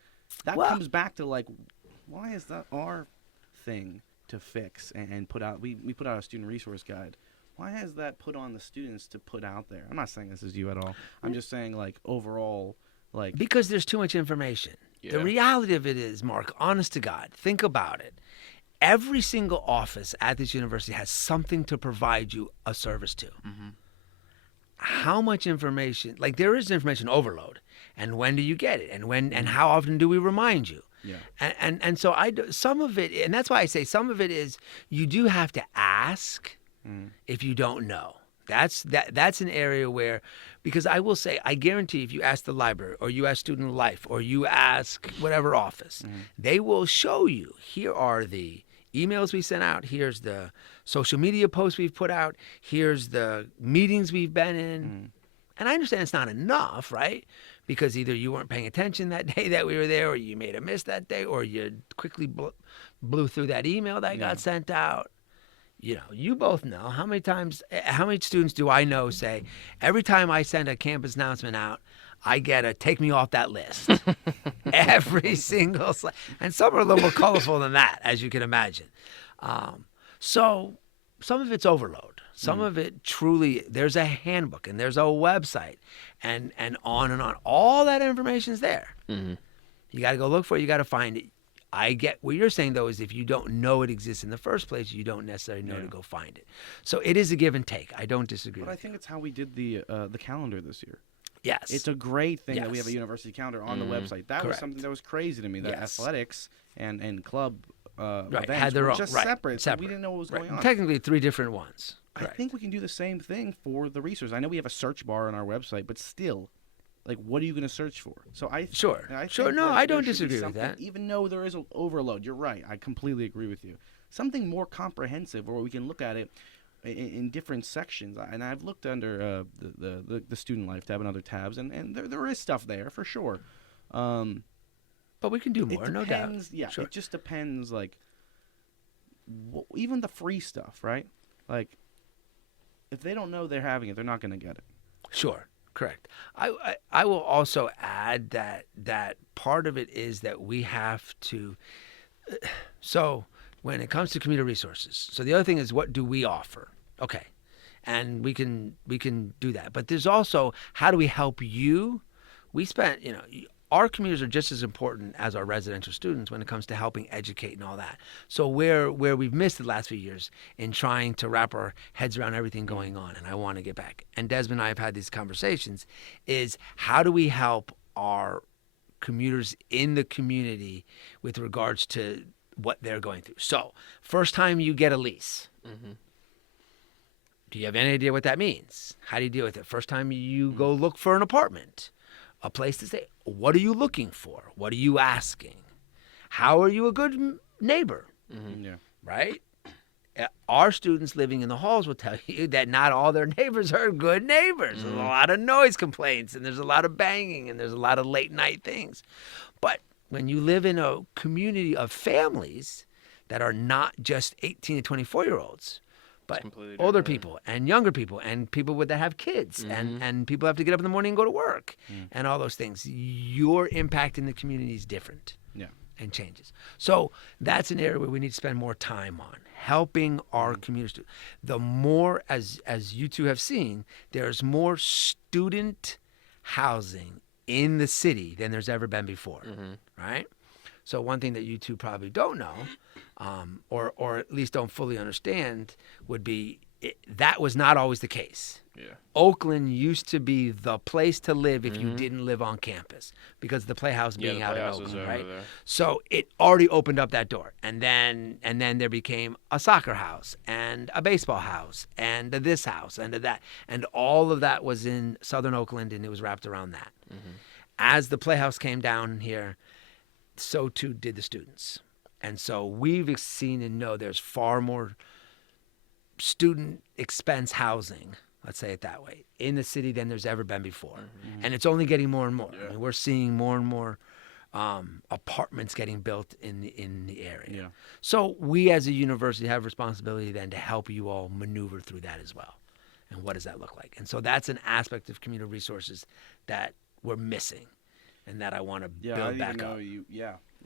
that comes back to, like, why is that our thing to fix and put out? We put out a student resource guide. Why has that put on the students to put out there? I'm not saying this is you at all. I'm just saying, like, overall, like... Because there's too much information. Yeah. The reality of it is, Mark, honest to God, think about it. Every single office at this university has something to provide you a service to. How much information? Like, there is information overload. And when do you get it? And how often do we remind you? Yeah. And so some of it, and that's why I say some of it is you do have to ask if you don't know. That's an area where, because I will say, I guarantee if you ask the library or you ask Student Life or you ask whatever office, they will show you, here are the emails we sent out, here's the social media posts we've put out, here's the meetings we've been in. And I understand it's not enough, right? Because either you weren't paying attention that day that we were there, or you made a miss that day, or you quickly blew through that email that got sent out. You know, you both know how many students do I know say, every time I send a campus announcement out, I get a take me off that list. Every single and some are a little more colorful than that, as you can imagine. So some of it's overload. Some of it truly, there's a handbook and there's a website and on and on. All that information's there. You got to go look for it. You got to find it. I get what you're saying, though, is if you don't know it exists in the first place, you don't necessarily know to go find it. So it is a give and take. I don't disagree But with I think it's how we did the calendar this year. Yes. It's a great thing that we have a university calendar on the website. That was something that was crazy to me, that athletics and club events had their were own, just separate. So we didn't know what was going on. Technically, 3 different ones. I think we can do the same thing for the resource. I know we have a search bar on our website, but still, like, what are you going to search for? So I Sure. think, No, like, I don't there should be disagree with something, that. Even though there is an overload, you're right. I completely agree with you. Something more comprehensive, where we can look at it in different sections. And I've looked under the Student Life tab and other tabs, and there is stuff there for sure. But we can do more, no doubt. Yeah, Sure. it just depends. Like, even the free stuff, right? Like, if they don't know they're having it, they're not going to get it. Sure, correct. I will also add that part of it is that we have to. So when it comes to community resources, so the other thing is, what do we offer? Okay, and we can do that. But there's also, how do we help you? We spent, our communities are just as important as our residential students when it comes to helping educate and all that. So where we've missed the last few years in trying to wrap our heads around everything going on, and I want to get back, and Desmond and I have had these conversations, is how do we help our commuters in the community with regards to what they're going through. So first time you get a lease, do you have any idea what that means? How do you deal with it? First time you go look for an apartment, a place to stay. What are you looking for? What are you asking? How are you a good neighbor? Right? Our students living in the halls will tell you that not all their neighbors are good neighbors. There's a lot of noise complaints, and there's a lot of banging, and there's a lot of late night things. But when you live in a community of families that are not just 18 to 24-year-olds, but older people and younger people and people that have kids and people have to get up in the morning and go to work and all those things, your impact in the community is different and changes. So that's an area where we need to spend more time on, helping our community. The more, as you two have seen, there's more student housing in the city than there's ever been before, right? So one thing that you two probably don't know, or at least don't fully understand, would be that was not always the case. Oakland used to be the place to live if you didn't live on campus, because of the Playhouse being out in Oakland, right? So it already opened up that door, and then there became a soccer house and a baseball house and this house and that, and all of that was in Southern Oakland, and it was wrapped around that. As the Playhouse came down here, so too did the students. And so we've seen and know there's far more student expense housing, let's say it that way, in the city than there's ever been before. And it's only getting more and more. I mean, we're seeing more and more apartments getting built in the area. So we as a university have responsibility then to help you all maneuver through that as well. And what does that look like? And so that's an aspect of community resources that we're missing and that I want to build back up.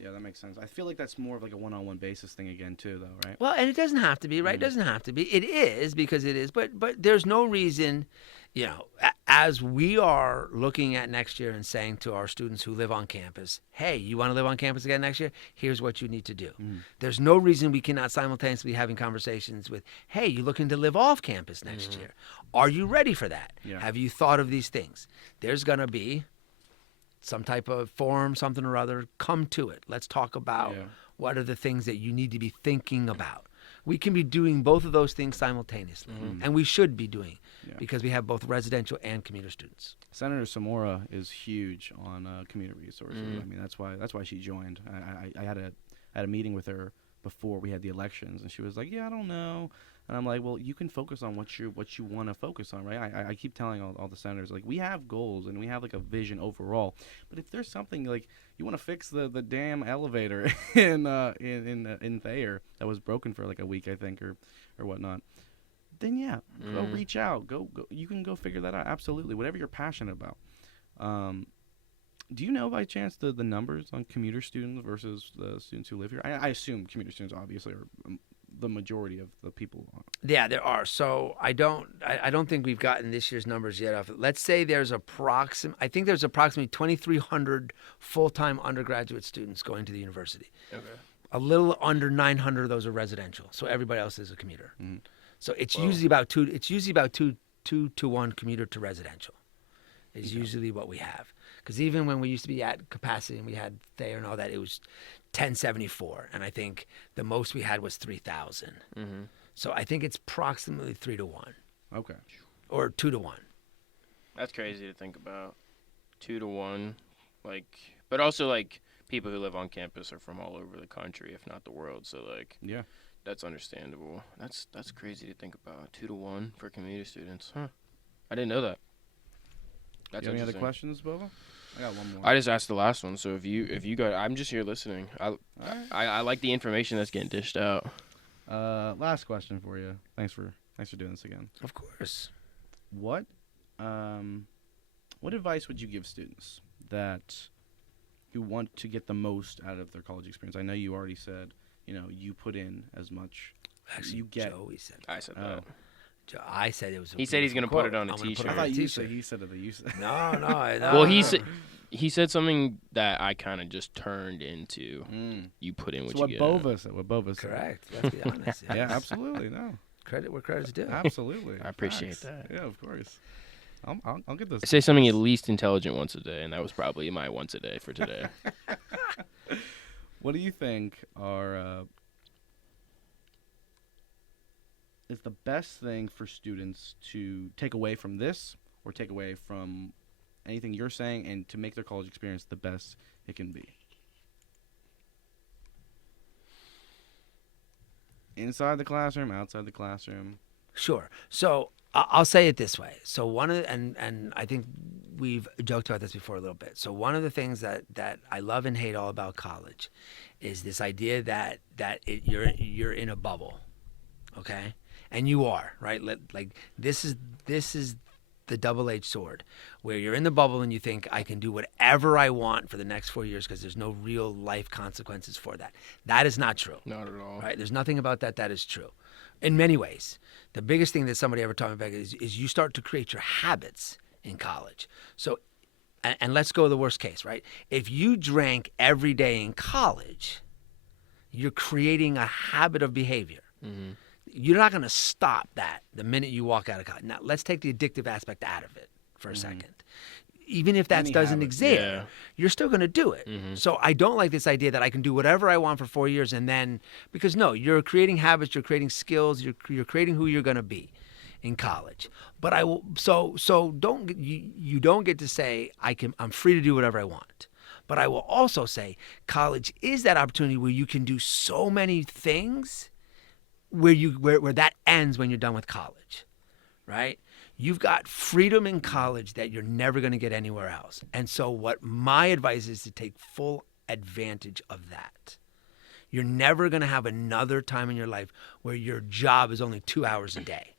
Yeah, that makes sense. I feel like that's more of like a one-on-one basis thing again too, though, right? Well, and it doesn't have to be, right? It doesn't have to be. It is, because it is. But there's no reason, as we are looking at next year and saying to our students who live on campus, hey, you want to live on campus again next year? Here's what you need to do. There's no reason we cannot simultaneously be having conversations with, hey, you looking to live off campus next year? Are you ready for that? Have you thought of these things? There's going to be some type of forum, something or other, come to it. Let's talk about Yeah. what are the things that you need to be thinking about. We can be doing both of those things simultaneously, and we should be doing Yeah. because we have both residential and commuter students. Senator Samora is huge on community resources. I mean, that's why she joined. I had a meeting with her before we had the elections, and she was like, "Yeah, I don't know." And I'm like, "Well, you can focus on what you want to focus on, right?" I keep telling all the senators, like, we have goals and we have like a vision overall, but if there's something like you want to fix the damn elevator in Thayer that was broken for like a week, I think, or whatnot, then yeah, go reach out. Go. You can go figure that out. Absolutely, whatever you're passionate about. Do you know by chance the numbers on commuter students versus the students who live here? I assume commuter students obviously are the majority of the people. Yeah, there are. So I don't think we've gotten this year's numbers yet. Let's say there's approximately 2,300 full-time undergraduate students going to the university. Okay. A little under 900 of those are residential. So everybody else is a commuter. So it's usually about two to one commuter to residential. Is usually what we have. Because even when we used to be at capacity and we had Thayer and all that, it was 1074, and I think the most we had was 3,000. So I think it's approximately 3 to 1. Okay. Or 2 to 1. That's crazy to think about. 2 to 1, but also like people who live on campus are from all over the country, if not the world. So like, yeah, that's understandable. That's crazy to think about. 2 to 1 for community students. Huh? I didn't know that. That's you have any other interesting. questions, Bova? I got one more. I just asked the last one, so if you got, I'm just here listening. I like the information that's getting dished out. Last question for you. Thanks for doing this again. Of course. What advice would you give students who want to get the most out of their college experience? I know you already said, you put in as much. Actually, you get. Joey said. I said that. I said it was. He said he's going to put it on a I'm gonna t-shirt. put I it thought on a you t-shirt. said he said it. You said. No. Well, he said something that I kind of just turned into. You put in what So you get. What Bova said. Correct. Let's be honest. Yeah, absolutely. No, Credit where credit's due. absolutely. I appreciate Facts. that. Yeah, of course. I'll get this. I say something at least intelligent once a day, and that was probably my once a day for today. What do you think is the best thing for students to take away from this, or take away from anything you're saying, and to make their college experience the best it can be? Inside the classroom, outside the classroom. Sure. So I'll say it this way. So and I think we've joked about this before a little bit. So one of the things that I love and hate all about college is this idea that you're in a bubble, okay? And you are, right? Like this is the double-edged sword, where you're in the bubble and you think I can do whatever I want for the next 4 years because there's no real life consequences for that. That is not true. Not at all. Right? There's nothing about that is true. In many ways, the biggest thing that somebody ever taught me back is you start to create your habits in college. So, and let's go to the worst case, right? If you drank every day in college, you're creating a habit of behavior. Mm-hmm. You're not going to stop that the minute you walk out of college. Now, let's take the addictive aspect out of it for a second. Even if that Any doesn't habit, exist, yeah. you're still going to do it. So I don't like this idea that I can do whatever I want for 4 years and then, because no, you're creating habits, you're creating skills, you're creating who you're going to be in college. But I will, so you don't get to say I'm free to do whatever I want. But I will also say college is that opportunity where you can do so many things where that ends when you're done with college, right? You've got freedom in college that you're never going to get anywhere else. And so what my advice is to take full advantage of that. You're never going to have another time in your life where your job is only 2 hours a day.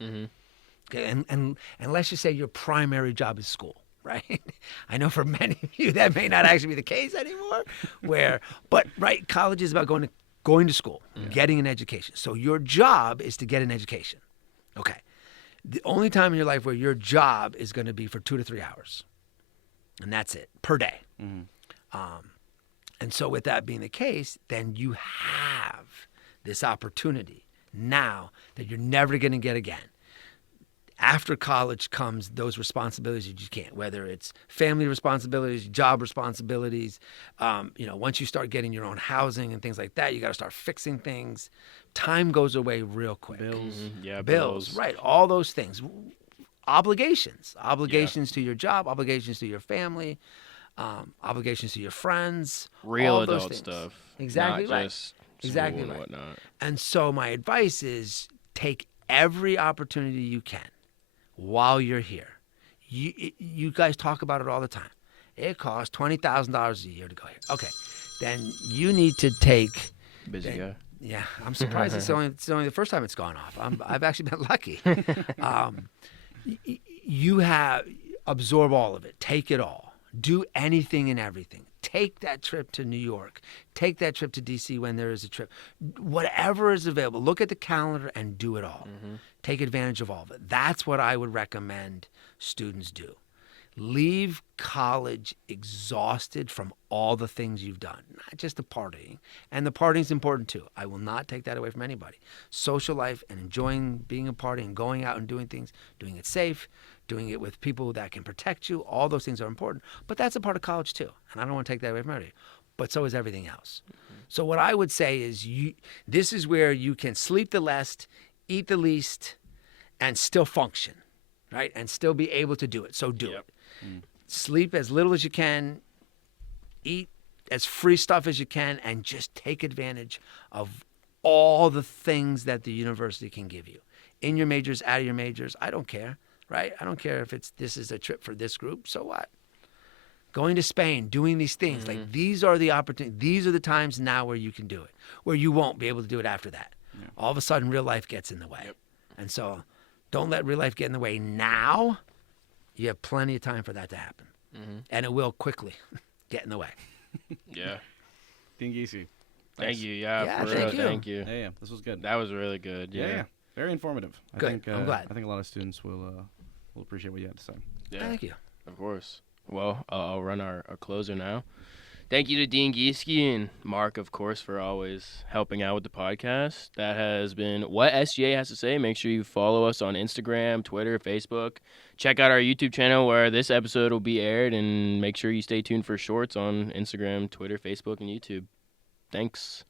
Okay, and let's just say your primary job is school, right? I know for many of you that may not actually be the case anymore. But right, college is about going to school, getting an education. So your job is to get an education. Okay. The only time in your life where your job is going to be for 2 to 3 hours. And that's it, per day. And so with that being the case, then you have this opportunity now that you're never going to get again. After college comes those responsibilities that you can't, whether it's family responsibilities, job responsibilities. Once you start getting your own housing and things like that, you got to start fixing things. Time goes away real quick. Bills. Mm-hmm. Yeah, Bills, right? All those things. Obligations to your job, obligations to your family, obligations to your friends. Real all those adult things. stuff. Exactly not right. Just Exactly and right. whatnot. And so my advice is take every opportunity you can while you're here. You guys talk about it all the time. It costs $20,000 a year to go here. Okay, then you need to take. Busy guy. Yeah, I'm surprised it's only the first time it's gone off. I've actually been lucky. You have absorb all of it. Take it all. Do anything and everything. Take that trip to New York. Take that trip to D.C. when there is a trip. Whatever is available. Look at the calendar and do it all. Mm-hmm. Take advantage of all of it. That's what I would recommend students do. Leave college exhausted from all the things you've done, not just the partying. And the partying is important too. I will not take that away from anybody. Social life and enjoying being a party and going out and doing things, doing it safe, doing it with people that can protect you, all those things are important. But that's a part of college too. And I don't want to take that away from anybody. But so is everything else. Mm-hmm. So what I would say is this is where you can sleep the least, eat the least, and still function, right? And still be able to do it. So do it. Mm. Sleep as little as you can, eat as free stuff as you can, and just take advantage of all the things that the university can give you. In your majors, out of your majors, I don't care, right? I don't care if this is a trip for this group, so what? Going to Spain, doing these things, like these are the opportunities, these are the times now where you can do it, where you won't be able to do it after that. Yeah. All of a sudden, real life gets in the way. Yep. And so don't let real life get in the way now. You have plenty of time for that to happen. Mm-hmm. And it will quickly get in the way. Yeah. Dean Gieseke. Thank you. Yeah, for thank real. you. Thank you. Yeah, this was good. That was really good. Yeah. Very informative. Good. I'm glad. I think a lot of students will appreciate what you had to say. Yeah. Thank you. Of course. Well, I'll run our closer now. Thank you to Dean Gieseke and Mark, of course, for always helping out with the podcast. That has been What SGA Has to Say. Make sure you follow us on Instagram, Twitter, Facebook. Check out our YouTube channel where this episode will be aired, and make sure you stay tuned for shorts on Instagram, Twitter, Facebook, and YouTube. Thanks.